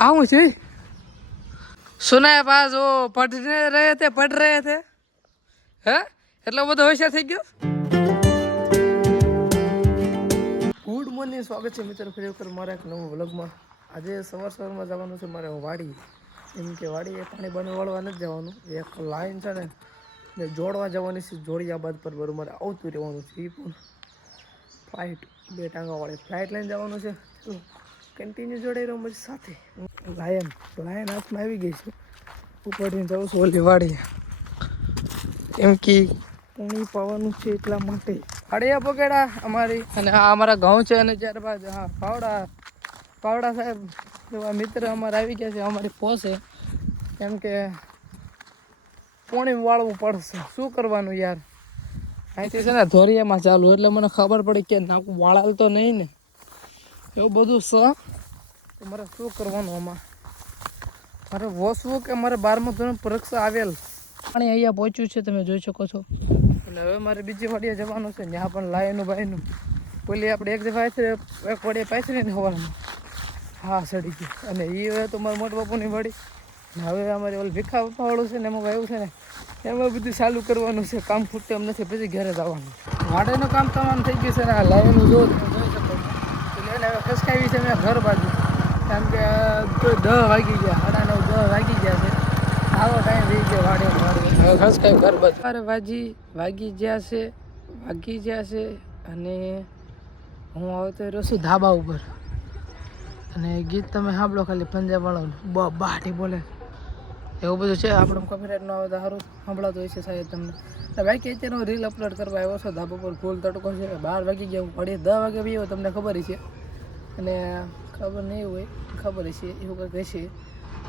आऊँ छी सुना है पास वो पढ़ रहे थे हैं એટલો બધો હોશિયાર થઈ ગયો ગુડ મોર્નિંગ સ્વાગત છે મિત્રો ફરી વખત મારા એક નવા વ્લોગમાં આજે સવારમાં જવાનું છે મારે વાડી એમ કે વાડીએ પાણી બાણી વાળવા નથી જવાનું એક લાઈન છે ને જોડવા જવાની છે જોડિયાબાદ પર બરોબર મારે આવતું રહેવાનું છે એ પણ ફ્લાઇટ બે ટાંગાવાળી ફ્લાઇટ લઈને જવાનું છે કન્ટિન્યુ જોડાઈ રહ્યો મારી સાથે લાયન હાથમાં આવી ગઈ છે ઉપરથી જાઉં છું ઓલી વાડી કેમ કે પાણી પાવાનું છે એટલા માટે વાડિયા પકેડા અમારી અને આ અમારા ઘઉં છે અને ત્યારબાદ હા પાવડા સાહેબ એવા મિત્ર અમારા આવી ગયા છે અમારી પોસે કેમ કે પાણી વાળવું પડશે શું કરવાનું યાર અહીંથી છે ને ધોરિયામાં ચાલુ એટલે મને ખબર પડી કે નાકું વાળાલ તો નહીં ને એવું બધું તો મારે શું કરવાનું આમાં મારે વોસવું કે મારે 12મા ધોરણ પરીક્ષા આવેલ પાણી અહીંયા પહોંચ્યું છે તમે જોઈ શકો છો અને હવે મારે બીજી વાડીએ જવાનું છે ત્યાં પણ લાયનું બાયનું પેલી આપણે એક વાડીએ પાછી ને હવામાં હા સડી ગઈ અને એ હવે તો મારા મોટા બાપુની વાડી હવે અમારે ઓલું ભીખા પપ્પાવાળું છે ને એમાં આવ્યું છે ને એમાં બધું ચાલુ કરવાનું છે કામ ખૂટે એમ નથી પછી ઘરે જવાનું વાડીનું કામ તમામ થઈ ગયું છે ને આ લાયનું જો તમે જોઈ શકો એટલે એને હવે ખસકાવી છે મેં ઘર બાજુ કેમ કે 10 વાગી ગયા 9:30 10 વાગી ગયા છે આવો ટાઈમ થઈ ગયો વાડે હવે ખાસ કઈ ઘર બાજુ અરે વાગી ગયા છે અને હું આવતો રહ્યો છું ધાબા ઉપર અને ગીત તમે સાંભળો ખાલી પંજાબ વાળાનું બાટી બોલે એવું બધું છે આપણે કોપીરાઇટ ન આવે તો સારું સાંભળાતું હોય છે સાહેબ તમને બાકી અત્યારે હું રીલ અપલોડ કરવા આવ્યો છો ધાબા પર ફૂલ તડકો છે 12 વાગી ગયા હું પડી 10 વાગે બી તમને ખબર છે અને ખબર નહીં હોય ખબર છે એવું કંઈક હશે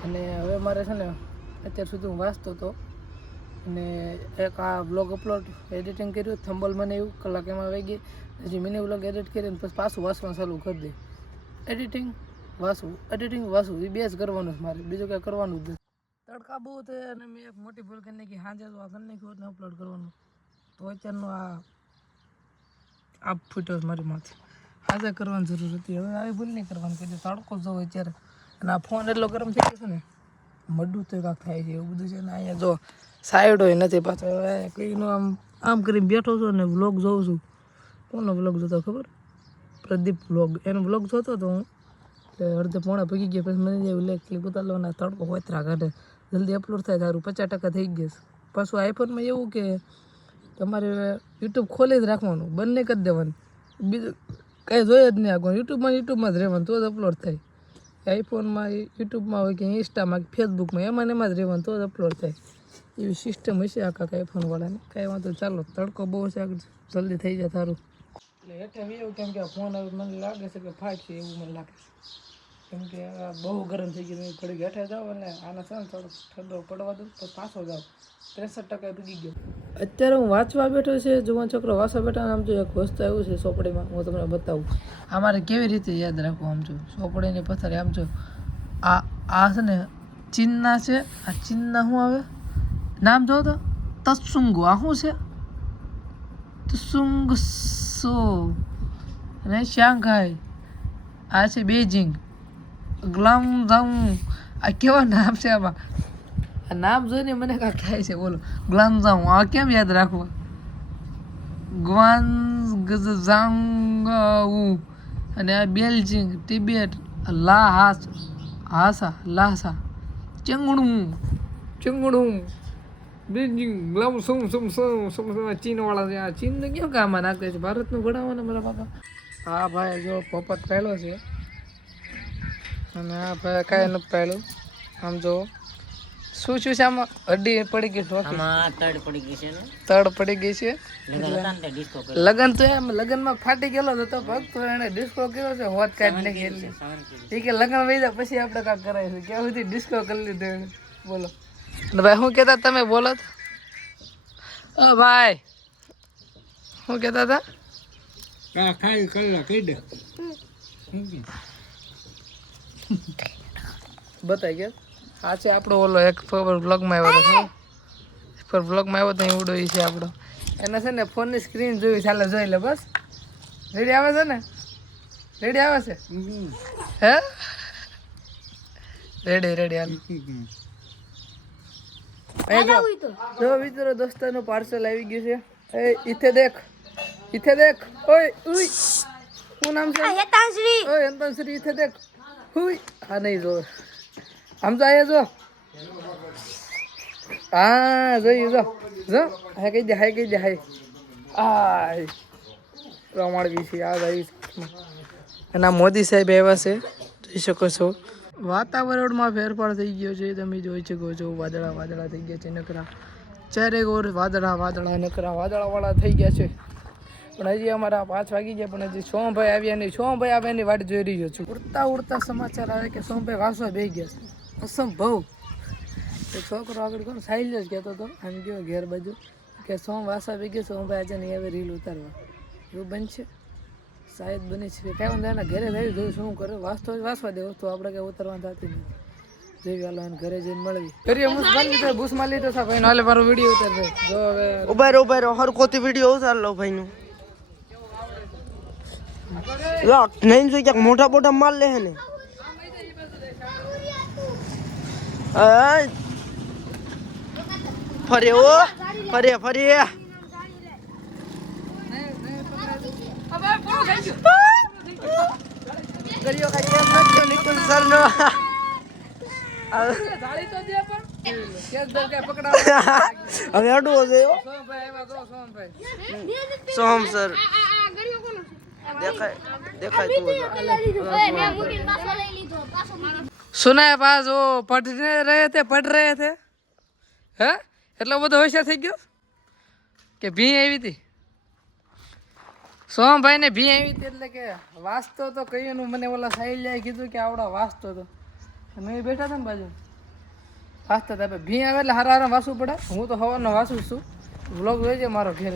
અને હવે મારે છે ને અત્યાર સુધી હું વાંચતો હતો અને એક આ બ્લોગ અપલોડ એડિટિંગ કર્યું થંબલ મને એવું કલાક એમાં આવી ગઈ હજી મિની બ્લોગ એડિટ કરીને પછી પાછું વાંચવાનું ચાલુ કરી દે એડિટિંગ વાંચવું એ બે જ કરવાનું છે મારે બીજું કંઈ કરવાનું જ નથી તડકા બહુ થાય અને મેં એક મોટી ભૂલ કરી નાખી સાંજે તો આ કરી નાખ્યું ને અપલોડ કરવાનું તો અત્યારનું આ ફૂટ્યો મારી માથે આજે કરવાની જરૂર હતી હવે આવી ભૂલ નહીં કરવાની કોઈ તડકો જવો અત્યારે અને આ ફોન એટલો ગરમ થઈ ગયો છે ને મડું તો કાંક થાય છે એવું બધું છે ને અહીંયા જો સાઈડ હોય નથી પાછો હવે કંઈનું આમ કરીને બેઠો છું ને વ્લોગ જોઉં છું કોનો વ્લોગ જોતો ખબર પ્રદીપ વ્લોગ એનો વ્લોગ જોતો હતો હું એટલે અડધે પોણા પગી ગયા પછી મને એવું લે ક્લિપ ઉતારલો ને તડકો હોતરા કાઢે જલ્દી અપલોડ થાય તારું 50% થઈ ગયું પાછું આઈફોનમાં એવું કે તમારે યુટ્યુબ ખોલી જ રાખવાનું બંને કરી દેવાનું બીજું કંઈ જોઈએ જ નહીં આગળ યુટ્યુબમાં જ રહેવાનું તો જ અપલોડ થાય આઈફોનમાં યુટ્યુબમાં હોય કે ઇન્સ્ટામાં કે ફેસબુકમાં એમાં જ રહેવાનું તો જ અપલોડ થાય એવી સિસ્ટમ હશે આખા આઈફોનવાળાને કાંઈ વાંધો ચાલો તડકો બહુ છે જલ્દી થઈ જાય સારું એટલે હેઠે એવું કેમ કે ફોન હવે મને લાગે છે કે ફાટશે એવું મને લાગે છે કેમ કે બહુ ગરમ થઈ ગયું ઘડીક હેઠે જાઓ અને આના છે ને થોડો ઠંડો પડવા દો તો પાછો જાઓ 63% પીગી ગયો અત્યારે હું વાંચવા બેઠો છે જુવાન છોકરો વાંચવા બેઠા આમ જો એક વસ્તુ આવ્યું છે ચોપડીમાં હું તમને બતાવું અમારે કેવી રીતે યાદ રાખવું આમ જો ચોપડીની પથારી આમ જો આ છે ને ચીનના છે આ ચીનના શું આવે નામ જો તો તત્સુંગો આ શું છે તત્સુંગ સો અને શાંઘાઈ આ છે બેઇજિંગ ગ્લામઝાઉ આ કેવા નામ છે આમાં આ નામ જોઈને મને કાંઈક થાય છે બોલો ગ્લામઝાઉ આ કેમ યાદ રાખવા ગ્વાન્ઝાંગાઉ અને આ બેલ્જિંગ તિબેટ લાસા ચંગણું બેઇજિંગ ગ્લામસુમ ચીનવાળા છે આ ચીનને કેમ કામમાં નાખે છે ભારતનું ગણાવવાના મારા બાપા હા ભાઈ જો પોપટ પહેલો છે અને આ ભાઈ કાંઈ નથી પહેલું આમ જો શું છે આમાં હड्डी પડી ગઈ તડ પડી ગઈ છે લગન તો એમ લગનમાં ફાટી ગયેલો હતો ભક્તો એને ડિસ્કો કર્યો છે હોત કાઢી નાખી એટલે એ કે લગન વહી જાય પછી આપણે કાંઈક કરાય છે ક્યાં સુધી ડિસ્કો કરી લીધો એને બોલો ભાઈ શું કહેતા તમે બોલો ભાઈ શું કહેતા હતા બતાવી ગયા આ છે આપણો ઓલો એક બ્લોગમાં આવ્યો તો એવડો છે આપણો એને છે ને ફોનની સ્ક્રીન જોઈ ચાલે જોઈ લે બસ રેડી આવે છે ને રેડી આવે છે હે રેડી હાલ જો મિત્રો દોસ્તાનું પાર્સલ આવી ગયું છે એ ઇથે દેખ ઓય ઉઈ શું નામ છે ઓય અંતશ્રી ઇથે દેખ હુઈ હા નહીં જો આમ તો આયા જો હા જોયું જો હાય કહી દે હાય આય પ્રમાણ છે યાદ આવી અને આ મોદી સાહેબ આવ્યા છે જોઈ શકો છો વાતાવરણમાં ફેરફાર થઈ ગયો છે તમે જોઈ શકો છો વાદળા થઈ ગયા છે નકરા ચારે ઓર વાદળા નકરા વાદળાવાળા થઈ ગયા છે પણ હજી અમારા 5 વાગી ગયા પણ હજી સોમભાઈ આવ્યા નહીં સોમભાઈ આવે એની વાટ જોઈ રહ્યો છું ઉડતા સમાચાર આવે કે સોમભાઈ વાસવા બેસી ગયા છે અસંભવ એક છોકરો આગળ કોણ સાહિલ જ કહેતો હતો આમ ગયો ઘેર બાજુ કે સોમ વાસા બેસી ગયો સોમભાઈ આજે નહીં આવે રીલ ઉતારવા એવું બનશે શાયદ બની છે કાંઈ વાંધો એના ઘરે થઈ જોયું શું કરે વાસવા દેવો તો આપણે કંઈ ઉતરવાનું થતી નથી જેવી હાલો ઘરે જઈને મળવી કરીએ હું બની તો બુસ માં લીધો છે ભાઈ હાલે મારો વિડીયો ઉતારશે જો હવે ઉભાઈ રહો હરકોથી વિડીયો ઉતાર લો ભાઈનું લાક નહીં જોઈ ક્યાંક મોટા માલ લે ને ફરે નિકુલ સર નો હવે અડવો છે સોમ સર દેખાય सुना है पास वो पढ़ रहे थे हैं એટલો બધો હોશિયાર થઈ ગયો કે ભી આવી હતી સોમભાઈ ને ભી આવી હતી એટલે કે વાંચતો તો કયું મને ઓલા સાહિલ્યાએ કીધું કે આવડો વાંચતો તો અમે બેઠા હતા ને બાજુ વાંચતા હતા ભી આવે એટલે હારા વાંચવું પડે હું તો સવારનો વાંચું છું વ્લોગ જોઈજે મારો ઘેર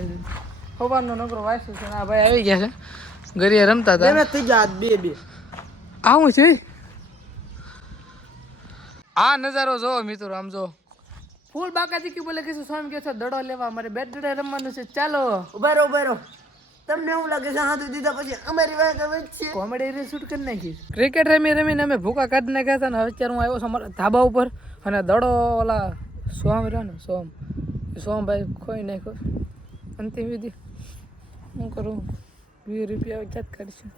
સવારનો નકરો વાંચું છું આ ભાઈ આવી ગયા છે ગરિયા રમતા હતા બે આવું છે આ નજારો જો મિત્રો આમ જો ફૂલ બાકાજી કે બોલે કે સ્વામી કે છે દડો લેવા મારે બેટ દડે રમવાનું છે ચાલો ઉભા તમને એવું લાગે છે હાથ દીધા પછી અમારી વાત હવે છે કોમેડી રીલ શૂટ કરી નાખી ક્રિકેટ રમીને અમે ભૂકા કાઢી નાખ્યા હતા ને હવે અત્યારે હું આવ્યો છું અમારા ધાબા ઉપર અને દડો ઓલા સોમ રહ્યો ને સોમભાઈ ખોઈ નાખ્યો અંતિમ વિધિ શું કરું 20 રૂપિયા ક્યાં કરીશું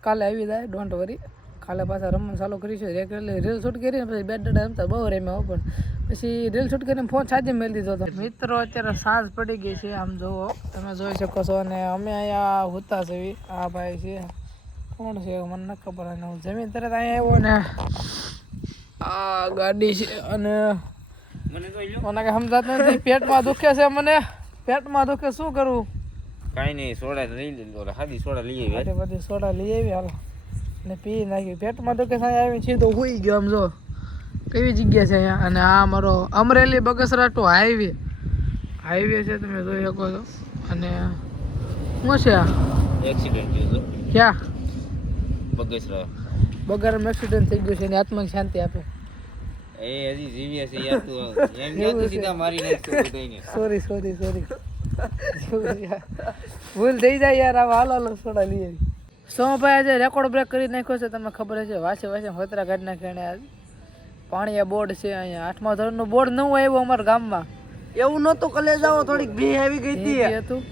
કાલે આવી જાય ડોન્ટ વરી કાલે પાછા રમવાનું ચાલુ કરીશું રેગ્યુલર રીલ શૂટ કરીને પછી બેટ ડડા રમતા બહુ રમ્યા પણ પછી રીલ શૂટ કરીને ફોન સાજે મેળ દીધો હતો મિત્રો અત્યારે સાંજ પડી ગઈ છે આમ જુઓ તમે જોઈ શકો છો અને અમે અહીંયા હોતા છે આ ભાઈ છે કોણ છે મને ન ખબર અને હું જમીન તરત અહીંયા આવ્યો ને આ ગાડી છે અને મને કંઈ સમજાતું નથી પેટમાં દુખે છે મને શું કરવું કાંઈ નહીં સોડા લઈ લીધો હાદી સોડા લઈ આવી બધી સોડા લઈ આવી હાલો ને પી નાખી પેટમાં તો કે સાંઈ આવી સીધો હોઈ ગયો આમ જો કેવી જગ્યા છે અહીંયા અને આ અમારો અમરેલી બગસરા ટુ હાઈવે છે તમે જોઈ શકો છો અને શું છે આ એક્સિડન્ટ થયું ક્યાં બગસરા એક્સિડન્ટ થઈ ગયું છે એની આત્માને શાંતિ આપે એ હજી જીવ્યા છે યાર તું એમ ક્યાં સીધા મારી નાખ્યો બધાને સોરી ભૂલ થઈ જાય યાર આવા હાલો સોડા લઈ આવી સોમભાઈ આજે રેકોર્ડ બ્રેક કરી નાખ્યો છે તમને ખબર છે વાસે હોતરા કાઢી નાખ્યા એને આજ પાણીયા બોર્ડ છે અહીંયા 8મા ધોરણનું બોર્ડ નવું આવ્યું અમારા ગામમાં એવું નહોતું કલે જાઓ થોડીક ભી આવી ગઈ હતી હતું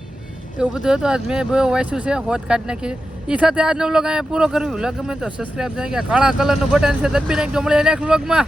એવું બધું હતું આજ મેં બહુ વાંચ્યું છે હોત કાઢી નાખી એ સાથે આજનો વ્લોગ અહીંયા પૂરો કર્યું ગમે તો સબસ્ક્રાઈબ થઈ ગયા કાળા કલરનું બટન છે દબી નાખજો મળીએ નેક્સ્ટ વ્લોગમાં